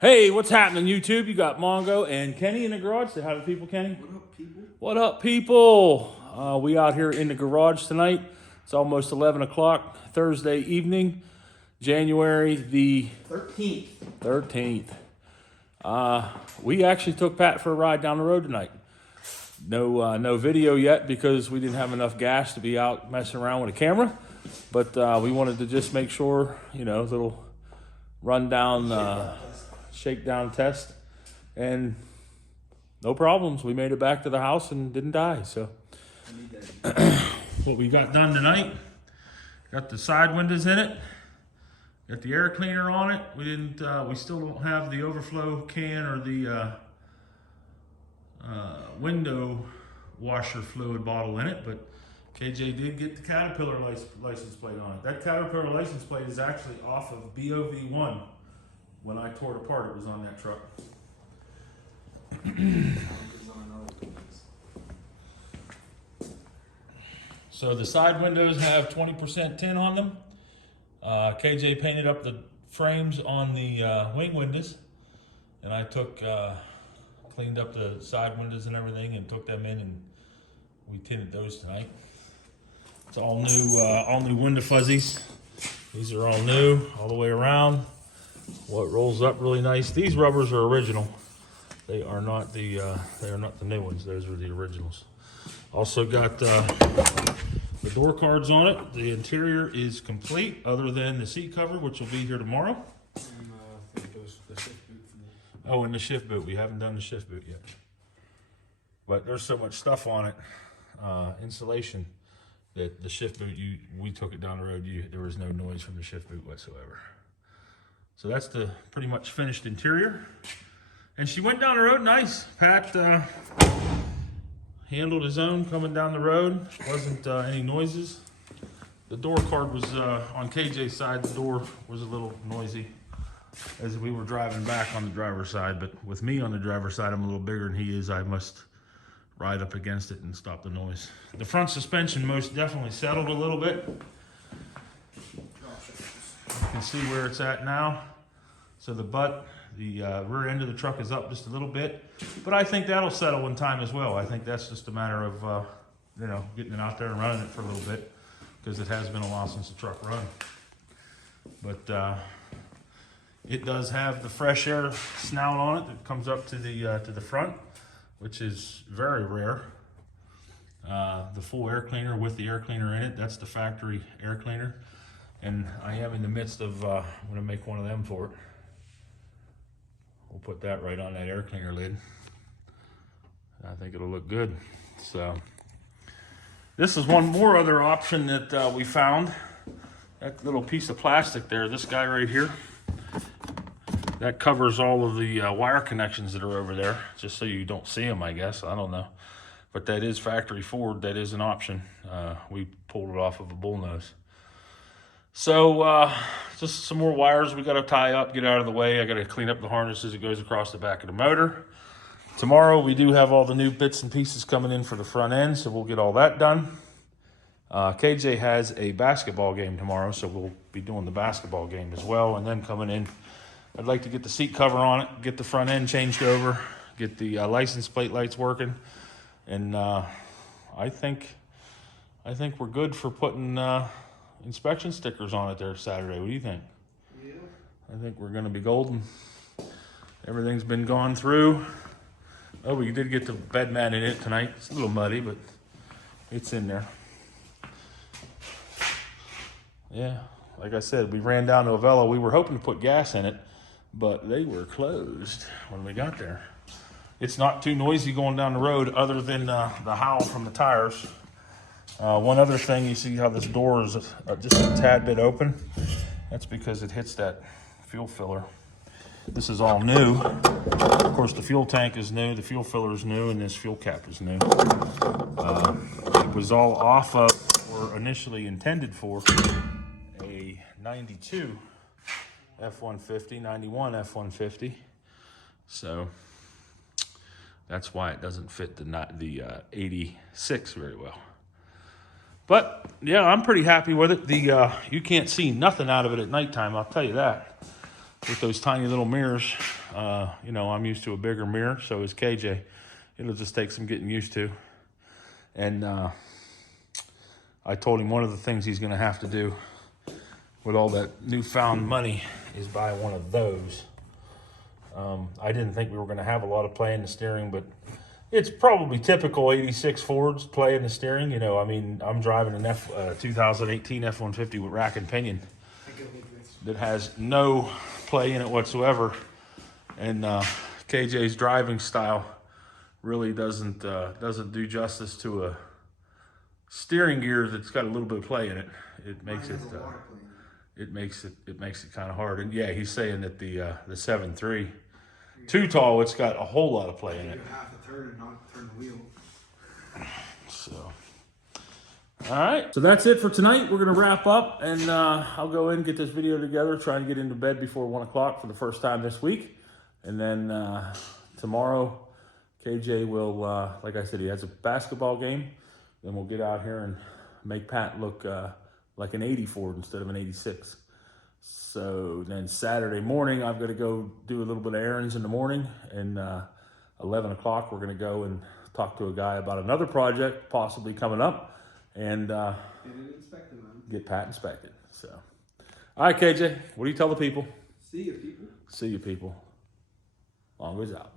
Hey, what's happening, YouTube? You got Mongo and Kenny in the garage. Say hi to people, Kenny. What up, people? What up, people? We out here in the garage tonight. It's almost 11 o'clock, Thursday evening, January the 13th. We actually took Pat for a ride down the road tonight. No video yet because we didn't have enough gas to be out messing around with a camera. But we wanted to just make sure, you know, little rundown, shakedown test, and no problems. We made it back to the house and didn't die. So what we got done tonight, got the side windows in it, got the air cleaner on it. We still don't have the overflow can or the window washer fluid bottle in it, but KJ did get the Caterpillar license plate on it. That Caterpillar license plate is actually off of BOV1. When I tore it apart, it was on that truck. So the side windows have 20% tint on them. KJ painted up the frames on the wing windows, and I cleaned up the side windows and everything and took them in, and we tinted those tonight. It's all new window fuzzies. These are all new, all the way around. Well, it rolls up really nice. These rubbers are original. They are not the new ones. Those are the originals. Also got the door cards on it. The interior is complete, other than the seat cover, which will be here tomorrow. And I think it was the shift boot for me. Oh, and the shift boot. We haven't done the shift boot yet. But there's so much stuff on it, insulation, that the shift boot, we took it down the road. There was no noise from the shift boot whatsoever. So that's the pretty much finished interior. And she went down the road nice. Pat handled his own coming down the road. Wasn't any noises. The door card was on KJ's side. The door was a little noisy as we were driving back on the driver's side. But with me on the driver's side, I'm a little bigger than he is. I must ride up against it and stop the noise. The front suspension most definitely settled a little bit. You can see where it's at now. So the rear end of the truck is up just a little bit, but I think that'll settle in time as well. I think that's just a matter of, you know, getting it out there and running it for a little bit, because it has been a while since the truck run. But it does have the fresh air snout on it that comes up to the front, which is very rare. The full air cleaner with the air cleaner in it, that's the factory air cleaner. And I am in the midst of, I'm gonna make one of them for it. We'll put that right on that air cleaner lid. I think it'll look good. So this is one more other option that we found. That little piece of plastic there, this guy right here, that covers all of the wire connections that are over there, just so you don't see them, I guess. I don't know. But that is factory Ford. That is an option. We pulled it off of a bullnose. So just some more wires we got to tie up, get out of the way. I got to clean up the harness as it goes across the back of the motor. Tomorrow we do have all the new bits and pieces coming in for the front end, so we'll get all that done. KJ has a basketball game tomorrow, so we'll be doing the basketball game as well. And then coming in I'd like to get the seat cover on it, get the front end changed over, get the license plate lights working, and I think we're good for putting inspection stickers on it there Saturday. What do you think? Yeah. I think we're going to be golden. Everything's been gone through. Oh, we did get the bed mat in it tonight. It's a little muddy, but it's in there. Yeah, like I said, we ran down to Avella. We were hoping to put gas in it, but they were closed when we got there. It's not too noisy going down the road other than the howl from the tires. One other thing, you see how this door is just a tad bit open? That's because it hits that fuel filler. This is all new. Of course, the fuel tank is new, the fuel filler is new, and this fuel cap is new. It was all off of, or initially intended for, a 92 F-150, 91 F-150. So that's why it doesn't fit the 86 very well. But yeah, I'm pretty happy with it. You can't see nothing out of it at nighttime, I'll tell you that. With those tiny little mirrors, you know, I'm used to a bigger mirror, so is KJ. It'll just take some getting used to. And I told him one of the things he's gonna have to do with all that newfound money is buy one of those. I didn't think we were gonna have a lot of play in the steering, but it's probably typical 86 Fords play in the steering. You know, I mean, I'm driving an 2018 F-150 with rack and pinion that has no play in it whatsoever, and KJ's driving style really doesn't do justice to a steering gear that's got a little bit of play in it. It makes it kind of hard. And yeah, he's saying that the 7.3 too tall, it's got a whole lot of play in it. Half a turn and not turn the wheel. So, all right. So that's it for tonight. We're gonna wrap up, and I'll go in and get this video together. Try and get into bed before 1 o'clock for the first time this week, and then tomorrow, KJ will, like I said, he has a basketball game. Then we'll get out here and make Pat look like an 80 Ford instead of an 86. So then Saturday morning, I've got to go do a little bit of errands in the morning, and 11 o'clock, we're going to go and talk to a guy about another project possibly coming up, and get Pat inspected. So, all right, KJ, what do you tell the people? See you, people. See you, people. Mongo's out.